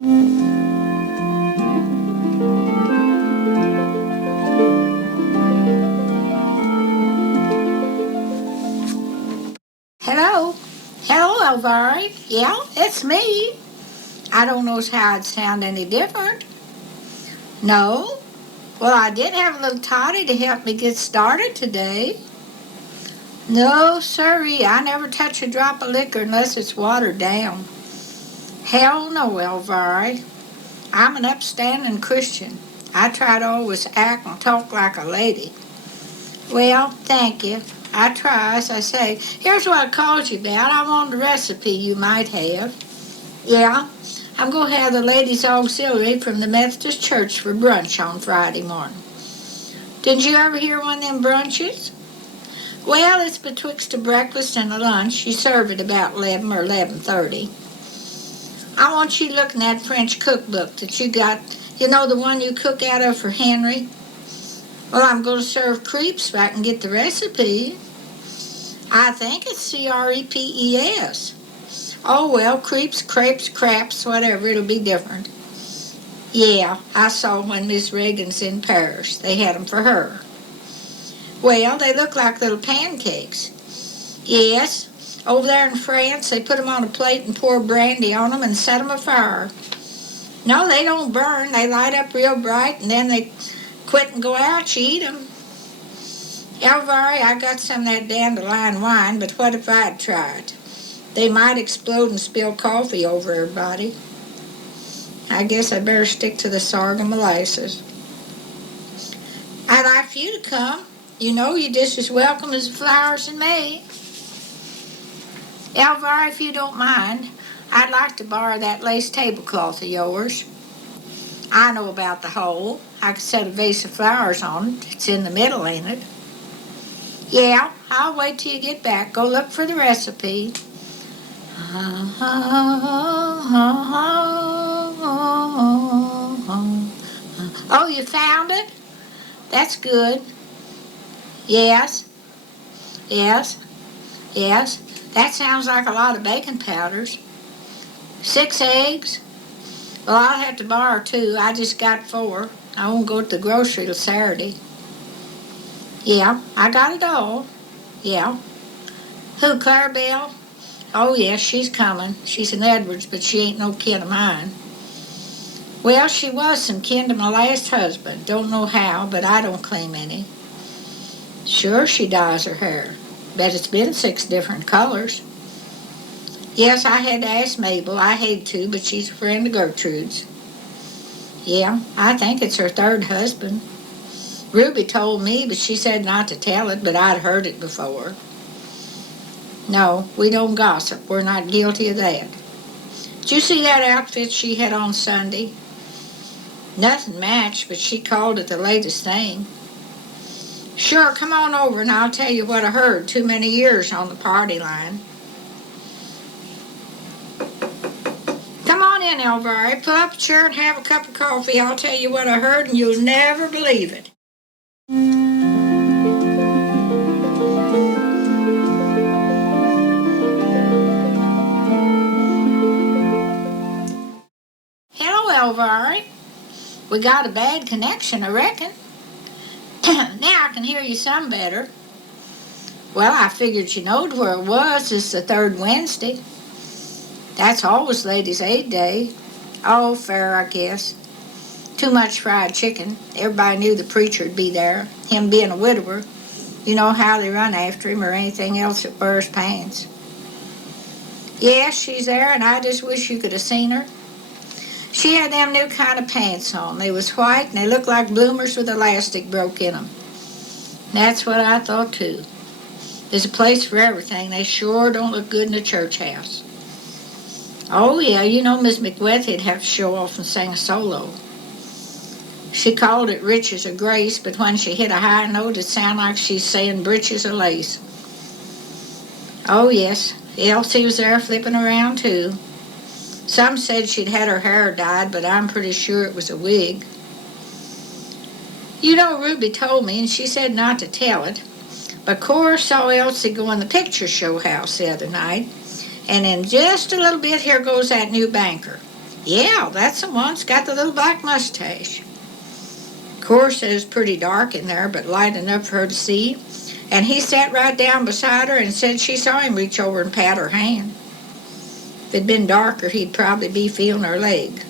Hello? Hello, Elvira. Yeah, it's me. I don't know how I'd sound any different. No? Well, I did have a little toddy to help me get started today. No, sirree, I never touch a drop of liquor unless it's watered down. Hell no, Elvira. I'm an upstanding Christian. I try to always act and talk like a lady. Well, thank you. I try, as I say. Here's what I called you about. I want a recipe you might have. Yeah, I'm going to have the ladies' auxiliary from the Methodist Church for brunch on Friday morning. Didn't you ever hear one of them brunches? Well, it's betwixt a breakfast and a lunch. You serve it about 11 or 11:30. I want you to look in that French cookbook that you got. You know, the one you cook out of for Henry? Well, I'm going to serve crepes if I can get the recipe. I think it's crepes. Oh, well, crepes, crepes, craps, whatever, it'll be different. Yeah, I saw when Miss Reagan's in Paris. They had 'em for her. Well, they look like little pancakes. Yes, over there in France, they put 'em on a plate and pour brandy on 'em and set 'em afire. No, they don't burn. They light up real bright, and then they quit and go out. You eat 'em. Elvira, I got some of that dandelion wine, but what if I'd tried? They might explode and spill coffee over everybody. I guess I better stick to the sorghum molasses. I'd like for you to come. You know you're just as welcome as the flowers in May. Elvira, if you don't mind, I'd like to borrow that lace tablecloth of yours. I know about the hole. I could set a vase of flowers on it. It's in the middle, ain't it? Yeah, I'll wait till you get back. Go look for the recipe. Oh, you found it? That's good. Yes, yes, yes. That sounds like a lot of baking powders. 6 eggs? Well, I'll have to borrow 2. I just got 4. I won't go to the grocery till Saturday. Yeah, I got it all. Yeah. Who, Clarabelle? Oh, yes, she's coming. She's in Edwards, but she ain't no kin of mine. Well, she was some kin to my last husband. Don't know how, but I don't claim any. Sure, she dyes her hair. Bet it's been 6 different colors. Yes, I had to ask Mabel. I hate to, but she's a friend of Gertrude's. Yeah, I think it's her 3rd husband. Ruby told me, but she said not to tell it, but I'd heard it before. No, we don't gossip. We're not guilty of that. Did you see that outfit she had on Sunday? Nothing matched, but she called it the latest thing. Sure, come on over and I'll tell you what I heard. Too many years on the party line. Come on in, Elvira. Pull up a chair and have a cup of coffee. I'll tell you what I heard and you'll never believe it. Hello, Elvira. We got a bad connection, I reckon. Now I can hear you some better. Well, I figured you knowed where it was. It's the 3rd Wednesday. That's always Ladies' Aid Day. Oh, fair, I guess. Too much fried chicken. Everybody knew the preacher'd be there. Him being a widower. You know how they run after him or anything else that wears pants. Yes, she's there, and I just wish you could have seen her. She had them new kind of pants on. They was white, and they looked like bloomers with elastic broke in them. That's what I thought, too. There's a place for everything. They sure don't look good in a church house. Oh, yeah, you know Miss McWethy'd have to show off and sing a solo. She called it Riches or Grace, but when she hit a high note, it sounded like she's saying breeches or lace. Oh, yes, Elsie was there flipping around, too. Some said she'd had her hair dyed, but I'm pretty sure it was a wig. You know, Ruby told me, and she said not to tell it, but Cora saw Elsie go in the picture show house the other night, and in just a little bit, here goes that new banker. Yeah, that's the one. It's got the little black mustache. Of course, it was pretty dark in there, but light enough for her to see. And he sat right down beside her and said she saw him reach over and pat her hand. If it'd been darker, he'd probably be feeling her leg.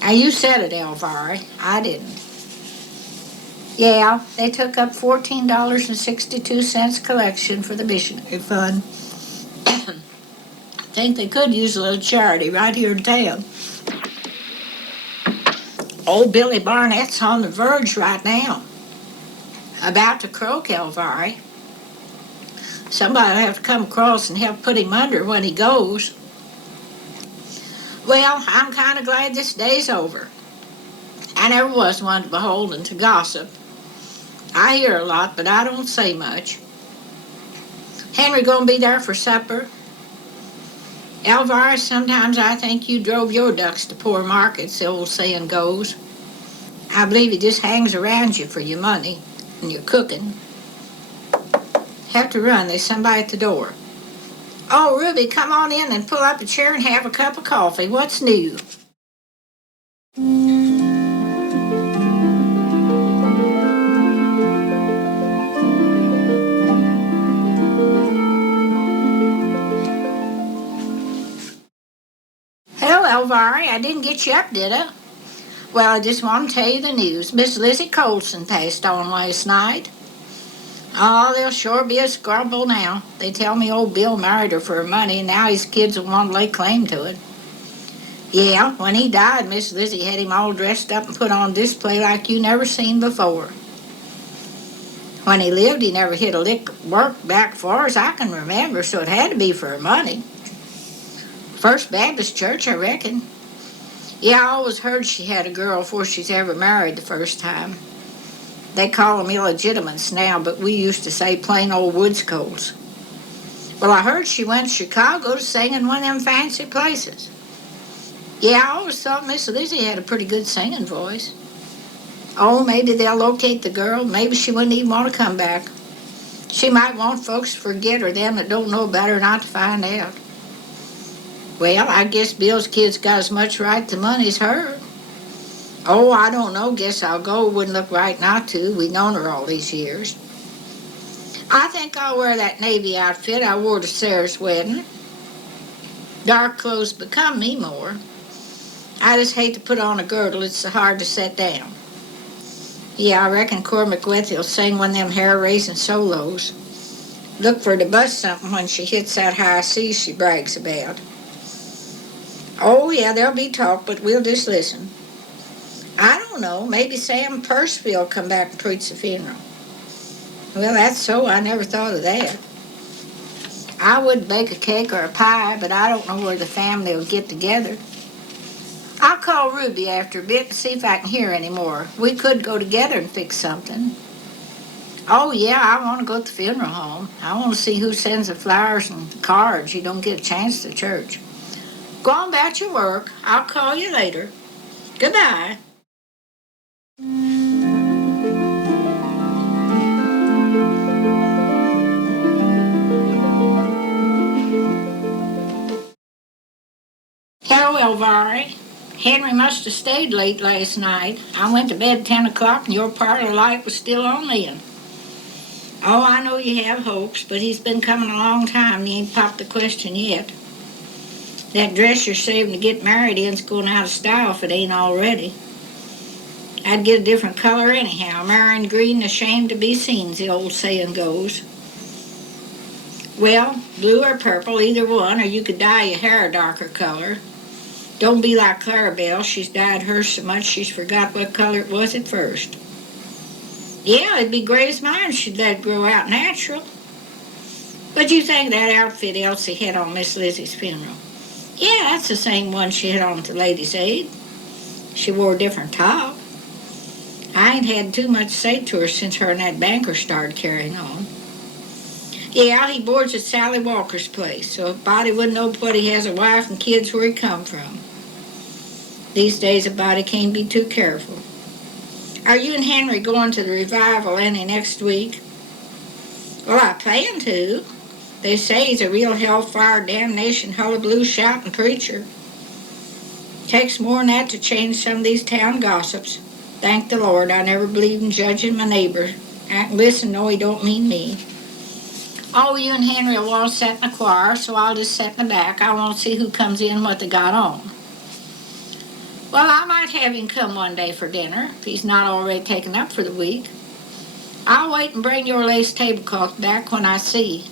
Now, you said it, Elvira. I didn't. Yeah, they took up $14.62 collection for the missionary fund. I think they could use a little charity right here in town. Old Billy Barnett's on the verge right now. About to croak, Elvira. Somebody'll have to come across and help put him under when he goes. Well, I'm kind of glad this day's over. I never was one beholden to gossip. I hear a lot, but I don't say much. Henry gonna be there for supper? Elvira, sometimes I think you drove your ducks to poor markets, the old saying goes. I believe he just hangs around you for your money and your cooking. Have to run, there's somebody at the door. Oh, Ruby, come on in and pull up a chair and have a cup of coffee. What's new? Hello, Elvira. I didn't get you up, did I? Well, I just want to tell you the news. Miss Lizzie Colson passed on last night. Oh, there'll sure be a squabble now. They tell me old Bill married her for her money, and now his kids will want to lay claim to it. Yeah, when he died, Miss Lizzie had him all dressed up and put on display like you never seen before. When he lived, he never hit a lick of work back far as I can remember, so it had to be for her money. First Baptist Church, I reckon. Yeah, I always heard she had a girl before she's ever married the first time. They call them illegitimates now, but we used to say plain old woods colts. Well, I heard she went to Chicago to sing in one of them fancy places. Yeah, I always thought Miss Lizzie had a pretty good singing voice. Oh, maybe they'll locate the girl. Maybe she wouldn't even want to come back. She might want folks to forget her, them that don't know about her not to find out. Well, I guess Bill's kids got as much right to money as her. Oh, I don't know. Guess I'll go. Wouldn't look right not to. We've known her all these years. I think I'll wear that navy outfit I wore to Sarah's wedding. Dark clothes become me more. I just hate to put on a girdle. It's so hard to set down. Yeah, I reckon Cora McWethy'll sing one of them hair-raising solos. Look for her to bust something when she hits that high C she brags about. Oh, yeah, there'll be talk, but we'll just listen. I don't know. Maybe Sam Percival will come back and preach the funeral. Well, that's so. I never thought of that. I would bake a cake or a pie, but I don't know where the family will get together. I'll call Ruby after a bit and see if I can hear any more. We could go together and fix something. Oh, yeah, I want to go to the funeral home. I want to see who sends the flowers and the cards. You don't get a chance to church. Go on about your work. I'll call you later. Goodbye. Hello, Elvira. Henry must have stayed late last night. I went to bed 10 o'clock and your parlor light was still on then. Oh, I know you have hopes, but he's been coming a long time and he ain't popped the question yet. That dress you're saving to get married in's going out of style if it ain't already. I'd get a different color anyhow. Marrying green ashamed to be seen, the old saying goes. Well, blue or purple, either one, or you could dye your hair a darker color. Don't be like Clarabelle. She's dyed hers so much she's forgot what color it was at first. Yeah, it'd be gray as mine if she'd let it grow out natural. What'd you think of that outfit Elsie had on Miss Lizzie's funeral? Yeah, that's the same one she had on at the Ladies' Aid. She wore a different top. I ain't had too much to say to her since her and that banker started carrying on. Yeah, he boards at Sally Walker's place, so a body wouldn't know but he has a wife and kids where he come from. These days a body can't be too careful. Are you and Henry going to the revival any next week? Well, I plan to. They say he's a real hellfire, damnation, hullabaloo shouting preacher. Takes more than that to change some of these town gossips. Thank the Lord, I never believed in judging my neighbor. Listen, no, he don't mean me. Oh, you and Henry will all sit in the choir, so I'll just sit in the back. I won't see who comes in and what they got on. Well, I might have him come one day for dinner, if he's not already taken up for the week. I'll wait and bring your lace tablecloth back when I see.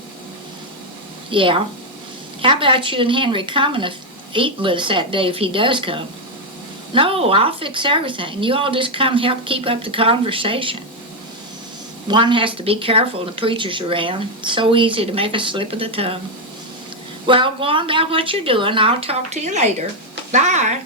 Yeah. How about you and Henry coming and eating with us that day if he does come? No, I'll fix everything. You all just come help keep up the conversation. One has to be careful when the preacher's around. It's so easy to make a slip of the tongue. Well, go on about what you're doing. I'll talk to you later. Bye.